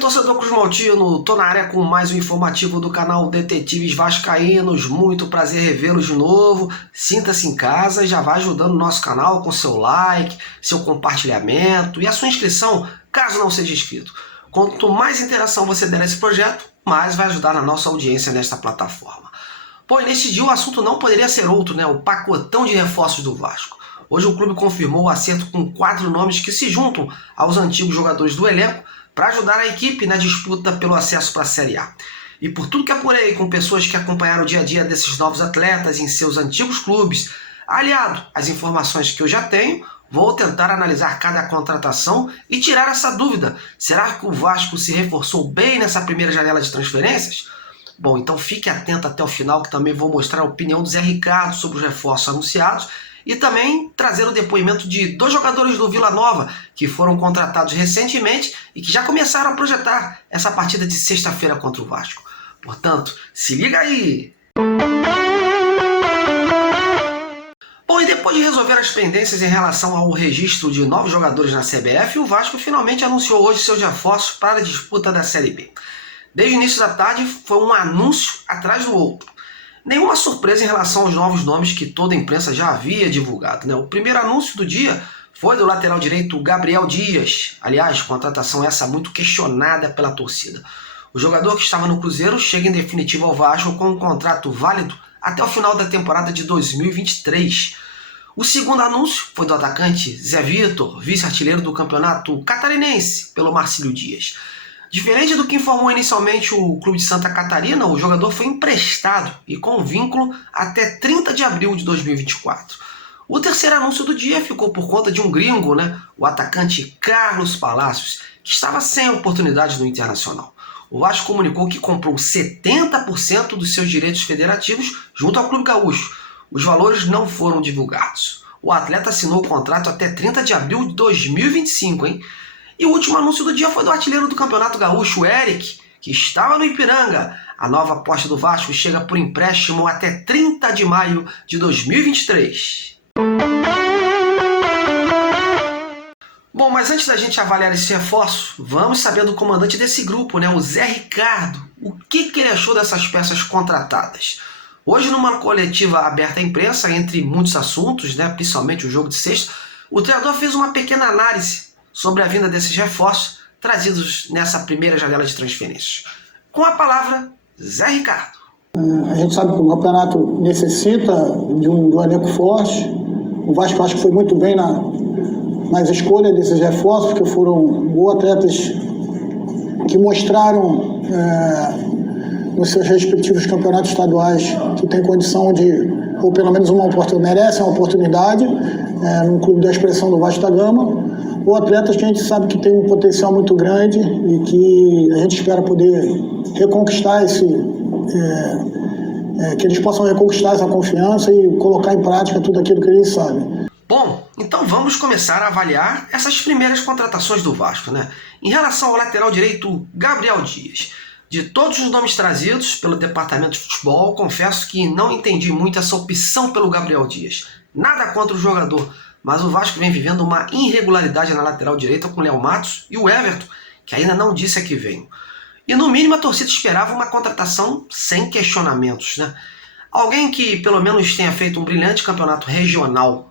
torcedor cruzmaltino, tô na área com mais um informativo do canal Detetives Vascaínos, muito prazer revê-los de novo, sinta-se em casa e já vai ajudando o nosso canal com seu like, seu compartilhamento e a sua inscrição, caso não seja inscrito. Quanto mais interação você der nesse projeto, mais vai ajudar na nossa audiência nesta plataforma. Pô, e neste dia o assunto não poderia ser outro, né? O pacotão de reforços do Vasco. Hoje o clube confirmou o acerto com 4 nomes que se juntam aos antigos jogadores do elenco para ajudar a equipe na disputa pelo acesso para a Série A. E por tudo que apurei com pessoas que acompanharam o dia a dia desses novos atletas em seus antigos clubes, aliado às informações que eu já tenho, vou tentar analisar cada contratação e tirar essa dúvida. Será que o Vasco se reforçou bem nessa primeira janela de transferências? Bom, então fique atento até o final, que também vou mostrar a opinião do Zé Ricardo sobre os reforços anunciados e também trazer o depoimento de 2 jogadores do Vila Nova que foram contratados recentemente e que já começaram a projetar essa partida de sexta-feira contra o Vasco. Portanto, se liga aí! Bom, e depois de resolver as pendências em relação ao registro de novos jogadores na CBF, o Vasco finalmente anunciou hoje seus reforços para a disputa da Série B. Desde o início da tarde foi um anúncio atrás do outro. Nenhuma surpresa em relação aos novos nomes que toda a imprensa já havia divulgado, né? O primeiro anúncio do dia foi do lateral direito Gabriel Dias. Aliás, contratação essa muito questionada pela torcida. O jogador que estava no Cruzeiro chega em definitivo ao Vasco com um contrato válido até o final da temporada de 2023. O segundo anúncio foi do atacante Zé Vitor, vice-artilheiro do campeonato catarinense pelo Marcílio Dias. Diferente do que informou inicialmente o clube de Santa Catarina, o jogador foi emprestado e com vínculo até 30 de abril de 2024. O terceiro anúncio do dia ficou por conta de um gringo, né? O atacante Carlos Palacios, que estava sem oportunidade no Internacional. O Vasco comunicou que comprou 70% dos seus direitos federativos junto ao Clube Gaúcho. Os valores não foram divulgados. O atleta assinou o contrato até 30 de abril de 2025, hein? E o último anúncio do dia foi do artilheiro do Campeonato Gaúcho, Eric, que estava no Ipiranga. A nova aposta do Vasco chega por empréstimo até 30 de maio de 2023. Bom, mas antes da gente avaliar esse reforço, vamos saber do comandante desse grupo, né, o Zé Ricardo. O que ele achou dessas peças contratadas? Hoje, numa coletiva aberta à imprensa, entre muitos assuntos, né, principalmente o jogo de sexta, o treinador fez uma pequena análise sobre a vinda desses reforços trazidos nessa primeira janela de transferências. Com a palavra, Zé Ricardo. A gente sabe que o campeonato necessita de um elenco forte. O Vasco acho que foi muito bem nas escolhas desses reforços, porque foram atletas que mostraram nos seus respectivos campeonatos estaduais que tem condição de, ou pelo menos merecem uma oportunidade num clube da expressão do Vasco da Gama. Ou atletas que a gente sabe que tem um potencial muito grande e que a gente espera poder reconquistar que eles possam reconquistar essa confiança e colocar em prática tudo aquilo que eles sabem. Bom, então vamos começar a avaliar essas primeiras contratações do Vasco, né? Em relação ao lateral direito Gabriel Dias. De todos os nomes trazidos pelo departamento de futebol, confesso que não entendi muito essa opção pelo Gabriel Dias. Nada contra o jogador, mas o Vasco vem vivendo uma irregularidade na lateral direita com o Léo Matos e o Everton, que ainda não disse a que vem. E no mínimo a torcida esperava uma contratação sem questionamentos, né? Alguém que pelo menos tenha feito um brilhante campeonato regional.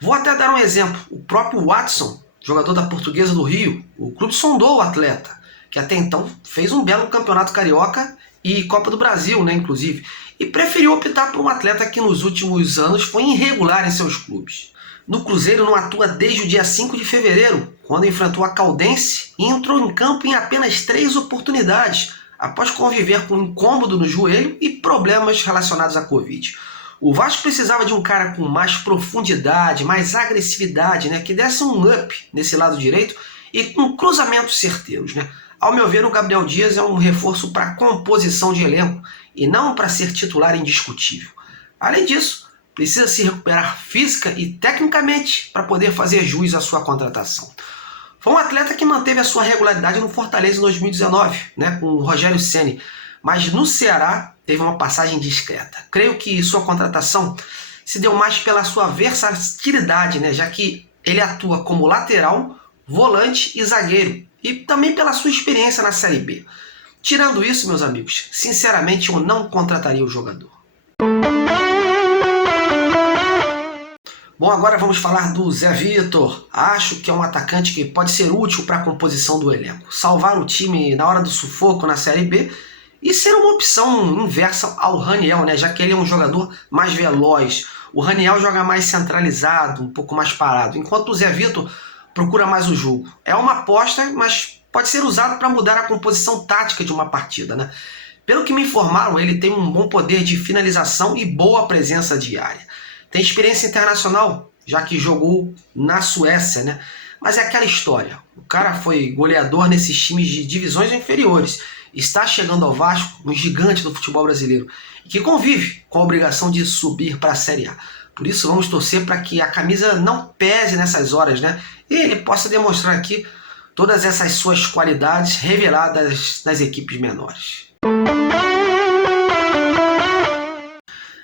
Vou até dar um exemplo. O próprio Watson, jogador da Portuguesa do Rio, o clube sondou o atleta, que até então fez um belo campeonato carioca e Copa do Brasil, né, inclusive, e preferiu optar por um atleta que nos últimos anos foi irregular em seus clubes. No Cruzeiro não atua desde o dia 5 de fevereiro, quando enfrentou a Caldense e entrou em campo em apenas 3 oportunidades, após conviver com um incômodo no joelho e problemas relacionados à Covid. O Vasco precisava de um cara com mais profundidade, mais agressividade, né, que desse um up nesse lado direito e com cruzamentos certeiros, né? Ao meu ver, o Gabriel Dias é um reforço para composição de elenco e não para ser titular indiscutível. Além disso, precisa se recuperar física e tecnicamente para poder fazer jus à sua contratação. Foi um atleta que manteve a sua regularidade no Fortaleza em 2019, né, com o Rogério Ceni, mas no Ceará teve uma passagem discreta. Creio que sua contratação se deu mais pela sua versatilidade, né, já que ele atua como lateral, volante e zagueiro, e também pela sua experiência na Série B. Tirando isso, meus amigos, sinceramente eu não contrataria o jogador. Bom, agora vamos falar do Zé Vitor. Acho que é um atacante que pode ser útil para a composição do elenco, salvar o time na hora do sufoco na Série B e ser uma opção inversa ao Raniel, né? Já que ele é um jogador mais veloz. O Raniel joga mais centralizado, um pouco mais parado, enquanto o Zé Vitor procura mais o jogo. É uma aposta, mas pode ser usado para mudar a composição tática de uma partida, né? Pelo que me informaram, ele tem um bom poder de finalização e boa presença diária. Tem experiência internacional, já que jogou na Suécia, né? Mas é aquela história. O cara foi goleador nesses times de divisões inferiores. Está chegando ao Vasco, um gigante do futebol brasileiro, e que convive com a obrigação de subir para a Série A. Por isso vamos torcer para que a camisa não pese nessas horas, né? E ele possa demonstrar aqui todas essas suas qualidades reveladas nas equipes menores.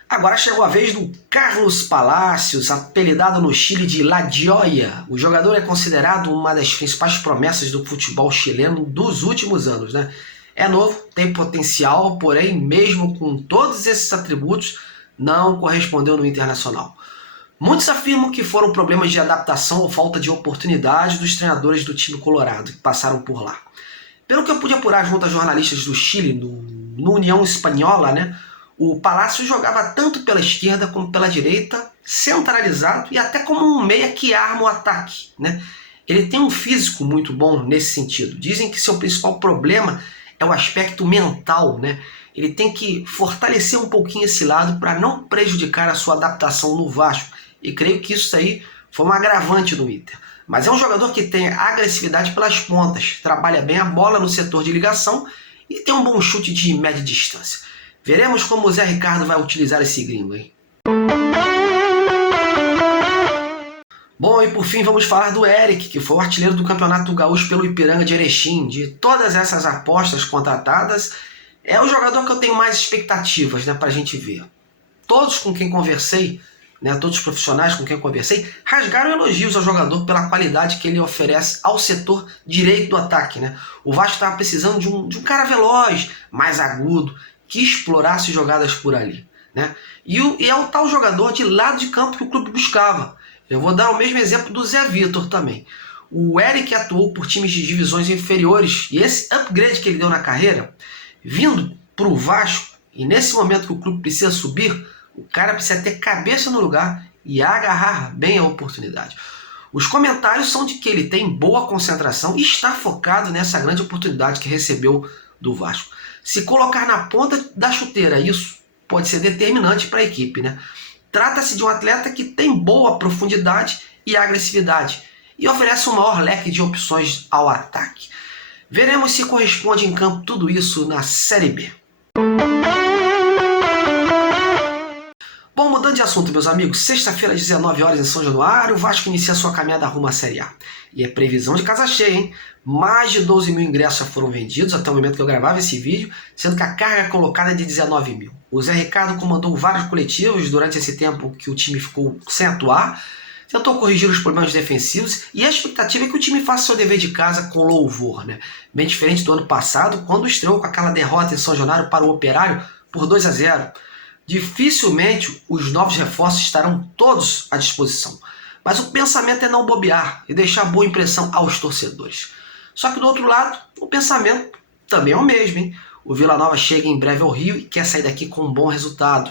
Agora chegou a vez do Carlos Palacios, apelidado no Chile de La Gioia. O jogador é considerado uma das principais promessas do futebol chileno dos últimos anos, né? É novo, tem potencial, porém, mesmo com todos esses atributos, não correspondeu no Internacional. Muitos afirmam que foram problemas de adaptação ou falta de oportunidade dos treinadores do time colorado que passaram por lá. Pelo que eu pude apurar junto a jornalistas do Chile, no União Espanhola, né? O Palacios jogava tanto pela esquerda como pela direita, centralizado e até como um meia que arma o ataque, né? Ele tem um físico muito bom nesse sentido. Dizem que seu principal problema é o aspecto mental, né? Ele tem que fortalecer um pouquinho esse lado para não prejudicar a sua adaptação no Vasco. E creio que isso aí foi um agravante do Inter. Mas é um jogador que tem agressividade pelas pontas, trabalha bem a bola no setor de ligação e tem um bom chute de média distância. Veremos como o Zé Ricardo vai utilizar esse gringo, hein? Bom, e por fim vamos falar do Eric, que foi o artilheiro do Campeonato Gaúcho pelo Ipiranga de Erechim. De todas essas apostas contratadas, é o jogador que eu tenho mais expectativas, né, pra gente ver. Todos com quem conversei, né, todos os profissionais com quem eu conversei, rasgaram elogios ao jogador pela qualidade que ele oferece ao setor direito do ataque, né? O Vasco estava precisando de um cara veloz, mais agudo, que explorasse jogadas por ali, né? E é o tal jogador de lado de campo que o clube buscava. Eu vou dar o mesmo exemplo do Zé Vitor também. O Eric atuou por times de divisões inferiores e esse upgrade que ele deu na carreira, vindo para o Vasco, e nesse momento que o clube precisa subir, o cara precisa ter cabeça no lugar e agarrar bem a oportunidade. Os comentários são de que ele tem boa concentração e está focado nessa grande oportunidade que recebeu do Vasco. Se colocar na ponta da chuteira, isso pode ser determinante para a equipe, né? Trata-se de um atleta que tem boa profundidade e agressividade e oferece um maior leque de opções ao ataque. Veremos se corresponde em campo tudo isso na Série B. Bom, mudando de assunto, meus amigos, sexta-feira às 19 horas em São Januário, o Vasco inicia sua caminhada rumo à Série A. E é previsão de casa cheia, hein? Mais de 12 mil ingressos já foram vendidos até o momento que eu gravava esse vídeo, sendo que a carga colocada é de 19 mil. O Zé Ricardo comandou vários coletivos durante esse tempo que o time ficou sem atuar, tentou corrigir os problemas defensivos e a expectativa é que o time faça seu dever de casa com louvor, né? Bem diferente do ano passado, quando estreou com aquela derrota em São Januário para o Operário por 2-0. Dificilmente os novos reforços estarão todos à disposição, mas o pensamento é não bobear e deixar boa impressão aos torcedores. Só que do outro lado, o pensamento também é o mesmo, hein? O Vila Nova chega em breve ao Rio e quer sair daqui com um bom resultado.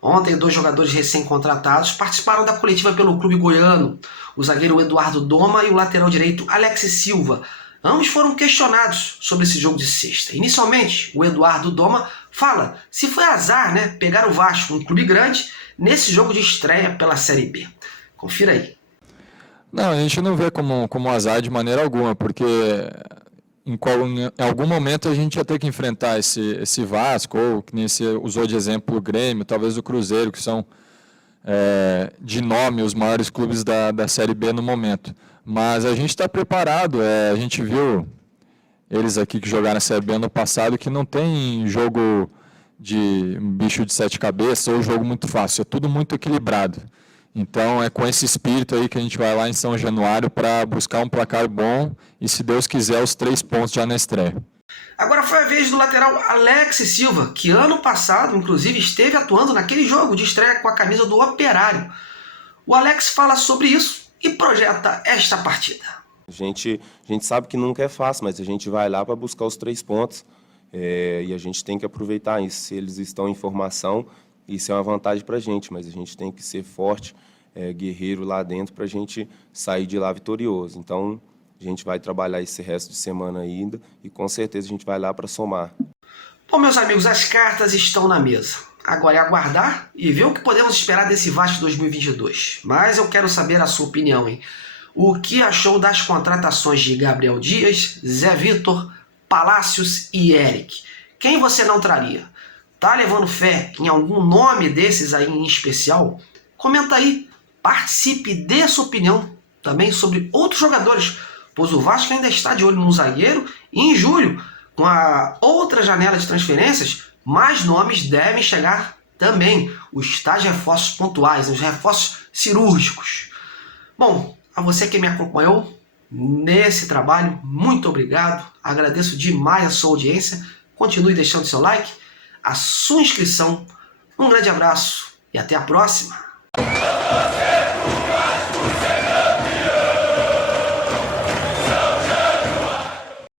Ontem, 2 jogadores recém-contratados participaram da coletiva pelo clube goiano, o zagueiro Eduardo Doma e o lateral direito Alex Silva. Ambos foram questionados sobre esse jogo de sexta. Inicialmente, o Eduardo Doma fala se foi azar, né, pegar o Vasco, um clube grande, nesse jogo de estreia pela Série B. Confira aí. Não, a gente não vê como azar de maneira alguma, porque em algum momento a gente ia ter que enfrentar esse Vasco, ou que nem você usou de exemplo o Grêmio, talvez o Cruzeiro, que são de nome os maiores clubes da Série B no momento. Mas a gente está preparado, a gente viu eles aqui que jogaram na Série B ano passado, que não tem jogo de um bicho de 7 cabeças ou jogo muito fácil, é tudo muito equilibrado. Então é com esse espírito aí que a gente vai lá em São Januário para buscar um placar bom e, se Deus quiser, os 3 pontos já na estreia. Agora foi a vez do lateral Alex Silva, que ano passado, inclusive, esteve atuando naquele jogo de estreia com a camisa do Operário. O Alex fala sobre isso e projeta esta partida. A gente sabe que nunca é fácil, mas a gente vai lá para buscar os 3 pontos e a gente tem que aproveitar isso. Se eles estão em formação, isso é uma vantagem para a gente, mas a gente tem que ser forte, guerreiro lá dentro para a gente sair de lá vitorioso. Então, a gente vai trabalhar esse resto de semana ainda e com certeza a gente vai lá para somar. Bom, meus amigos, as cartas estão na mesa. Agora é aguardar e ver o que podemos esperar desse Vasco 2022. Mas eu quero saber a sua opinião, hein? O que achou das contratações de Gabriel Dias, Zé Vitor, Palácios e Eric? Quem você não traria? Tá levando fé em algum nome desses aí em especial? Comenta aí, participe, dê sua opinião também sobre outros jogadores, pois o Vasco ainda está de olho no zagueiro e em julho, com a outra janela de transferências, mais nomes devem chegar também, os tais reforços pontuais, os reforços cirúrgicos. Bom, a você que me acompanhou nesse trabalho, muito obrigado, agradeço demais a sua audiência, continue deixando seu like, a sua inscrição, um grande abraço e até a próxima!